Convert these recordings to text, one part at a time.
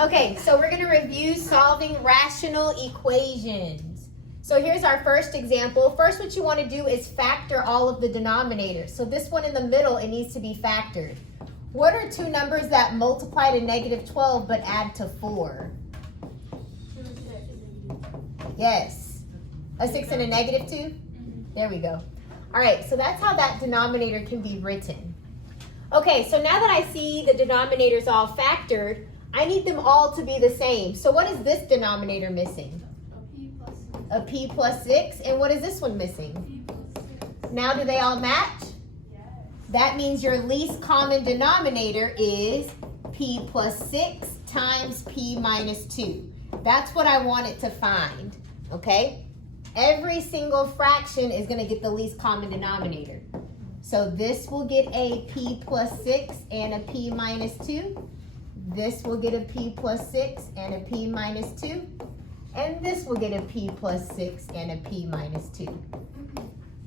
Okay, so we're going to review solving rational equations. So here's our first example. First, what you want to do is factor all of the denominators. So this one in the middle, it needs to be factored. What are two numbers that multiply to negative 12 but add to 4? Yes. A 6 and a negative 2? There we go. All right, so that's how that denominator can be written. Okay, so now that I see the denominators all factored, I need them all to be the same. So what is this denominator missing? A p plus 6. And what is this one missing? Now do they all match? Yes. That means your least common denominator is p plus 6 times p minus 2. That's what I want it to find, okay? Every single fraction is going to get the least common denominator. So this will get a p plus 6 and a p minus 2. This will get a p plus 6 and a p minus 2. And this will get a p plus 6 and a p minus 2.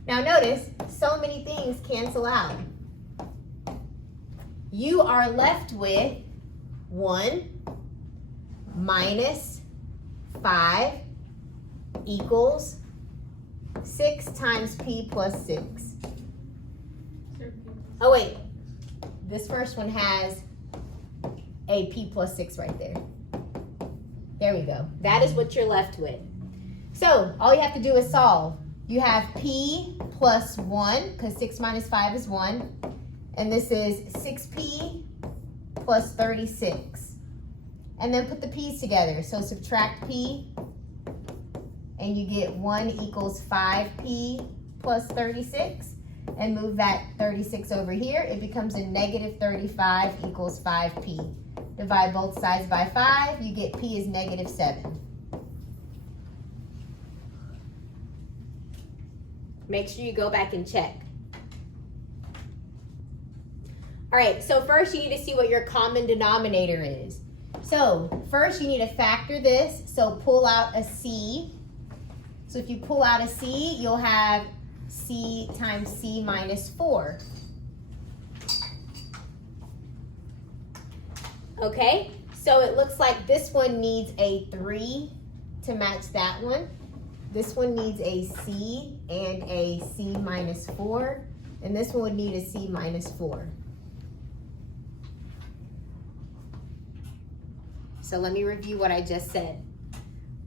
Now notice, so many things cancel out. You are left with 1 minus 5 equals 6 times p plus 6. Oh wait, this first one has a p plus 6 right there. There we go. That is what you're left with. So all you have to do is solve. You have p plus 1, because 6 minus 5 is 1. And this is 6p plus 36. And then put the p's together. So subtract p, and you get 1 equals 5p plus 36. And move that 36 over here. It becomes a negative 35 equals 5p. Divide both sides by 5, you get p is negative 7. Make sure you go back and check. All right, so first you need to see what your common denominator is. So first you need to factor this, so pull out a c. So if you pull out a c, you'll have c times c minus 4. Okay, so it looks like this one needs a 3 to match that one. This one needs a c and a c minus 4. And this one would need a c minus 4. So let me review what I just said.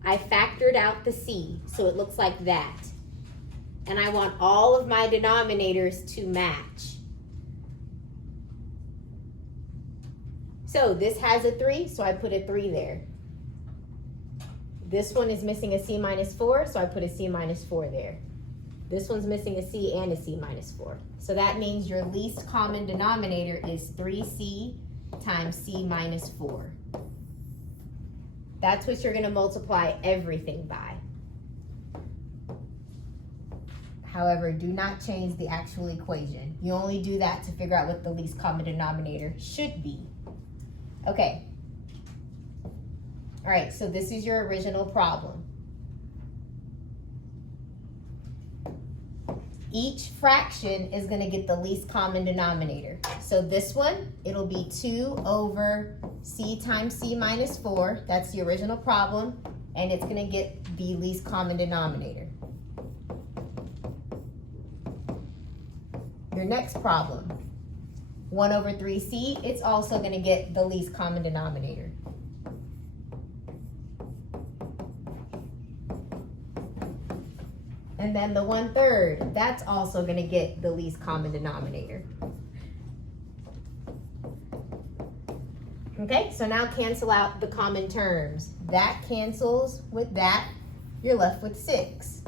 I factored out the c, so it looks like that. And I want all of my denominators to match. So this has a 3, so I put a 3 there. This one is missing a c minus 4, so I put a c minus 4 there. This one's missing a c and a c minus 4. So that means your least common denominator is 3c times c minus 4. That's what you're going to multiply everything by. However, do not change the actual equation. You only do that to figure out what the least common denominator should be. Okay. All right, so this is your original problem. Each fraction is going to get the least common denominator. So this one, it'll be 2 over c times c minus 4. That's the original problem. And it's going to get the least common denominator. Your next problem, 1 over 3c, it's also going to get the least common denominator. And then the 1/3, that's also going to get the least common denominator. Okay, so now cancel out the common terms. That cancels with that. You're left with 6.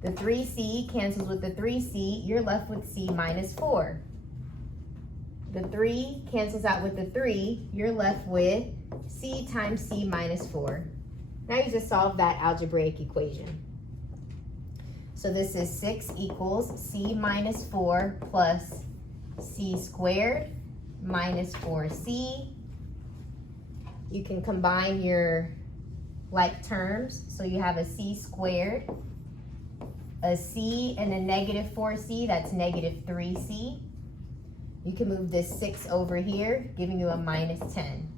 The 3c cancels with the 3c. You're left with c minus 4. The 3 cancels out with the 3. You're left with c times c minus 4. Now you just solve that algebraic equation. So this is 6 equals c minus 4 plus c squared minus 4c. You can combine your like terms. So you have a c squared, a c and a negative 4c, that's negative 3c. You can move this 6 over here, giving you a minus 10.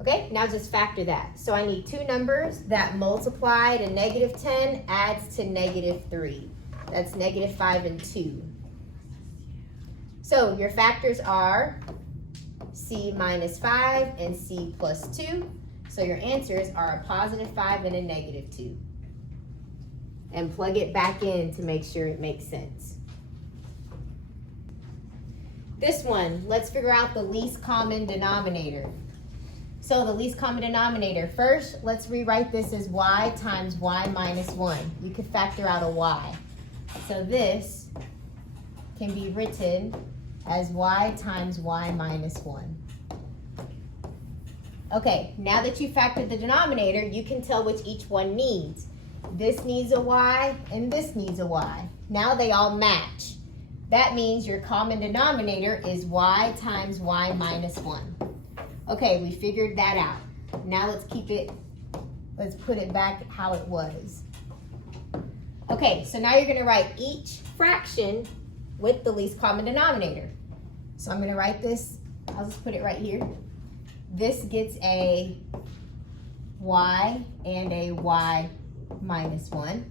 Okay, now just factor that. So I need two numbers that multiply to negative 10 adds to negative 3. That's negative 5 and 2. So your factors are c minus 5 and c plus 2. So your answers are a positive 5 and a negative 2. And plug it back in to make sure it makes sense. This one, let's figure out the least common denominator. So the least common denominator, first, let's rewrite this as y times y minus 1. You could factor out a y. So this can be written as y times y minus 1. Okay, now that you factored the denominator, you can tell which each one needs. This needs a y and this needs a y. Now they all match. That means your common denominator is y times y minus 1. Okay, we figured that out. Now let's put it back how it was. Okay, so now you're going to write each fraction with the least common denominator. So I'm going to write this, I'll just put it right here. This gets a y and a y minus 1.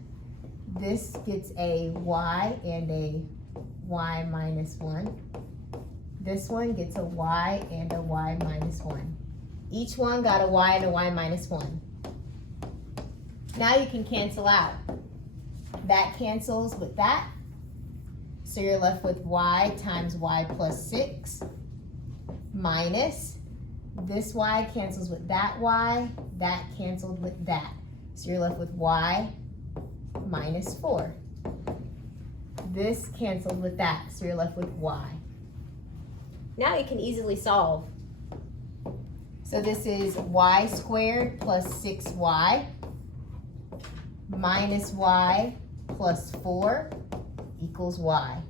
This gets a y and a y minus 1. This one gets a y and a y minus 1. Each one got a y and a y minus 1. Now you can cancel out. That cancels with that. So you're left with y times y plus 6 minus this y cancels with that y, that canceled with that. So you're left with y minus 4. This canceled with that, so you're left with y. Now you can easily solve. So this is y squared plus 6y minus y plus 4 equals y.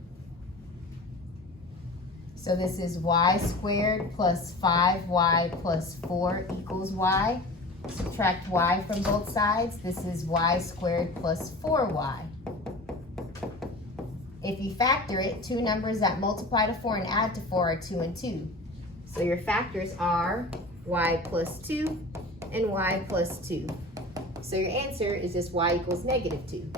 So this is y squared plus 5y plus 4 equals y. Subtract y from both sides. This is y squared plus 4y. If you factor it, two numbers that multiply to 4 and add to 4 are 2 and 2. So your factors are y plus 2 and y plus 2. So your answer is just y equals negative 2.